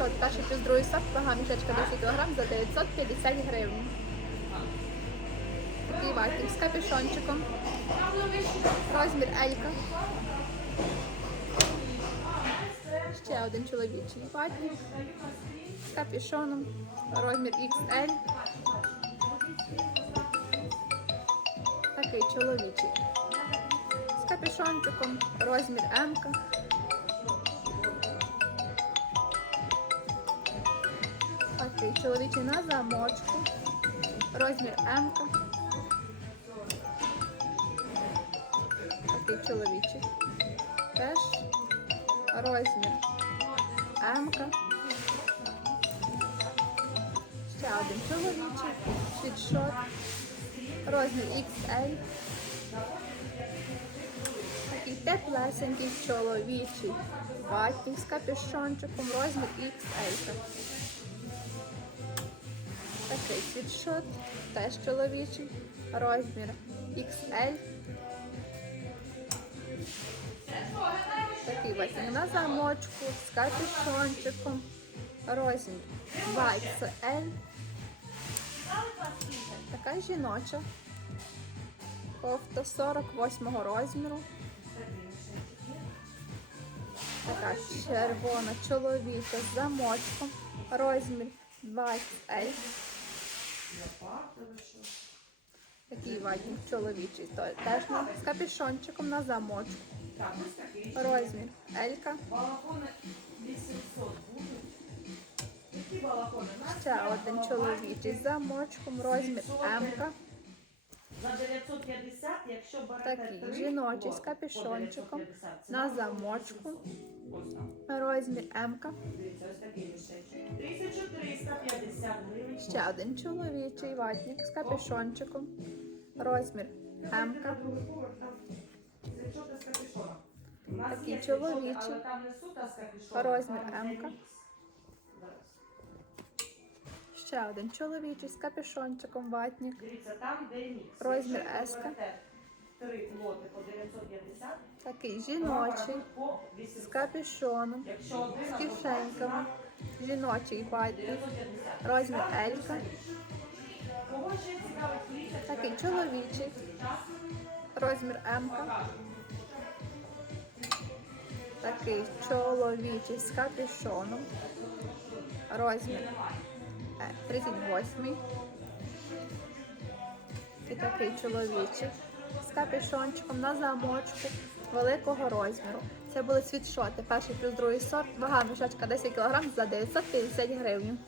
світшот, перший плюс другий сорт, мішечка 10 кг за 950 гривень. Такий ватник з капюшончиком. Розмір Елька. Ще один чоловічий ватник з капюшоном. Розмір XL. Такий чоловічий. З капюшончиком. Розмір М. Такий чоловічий на замочку. Розмір М. Такий чоловічий. Теж розмір М. Ще один чоловічий. Світшот. Розмір XL. Такий теплесенький чоловічий. Ватник з капюшончиком. Розмір XL. Такий світшот, теж чоловічий, розмір XL. Такий ватник на замочку з капюшончиком. Розмір 2XL. Така жіноча. Кофта 48 розміру. Така червона чоловіча з замочком. Розмір 2XL. Такий ватник чоловічий, то теж з капюшончиком на замочку. Розмір Елька. Балахони 800 будуть. Ще один чоловічий з замочком. Розмір М. За 950, якщо берете Такий три, жіночий з капюшончиком по 950, це на замочку. Розмір М. Дивіться, ось такий мішечок. 1350 гривень. Ще один чоловічий ватник з капюшончиком. Розмір М. Такий чоловічий. Розмір там Ще один чоловічий з капюшончиком ватник. Дивіться, там йде мікс. Розмір S-ка. Три лоти по 950, Такий жіночий з капюшоном, з кишеньками. Жіночий ватник. Розмір Елька. Такий чоловічий. Розмір М. Такий чоловічий з капюшоном. Розмір е, 38. І такий чоловічий з капюшончиком на замочку великого розміру. Це були світшоти. Перший плюс другий сорт. Вага мішечка 10 кг за 950 гривень.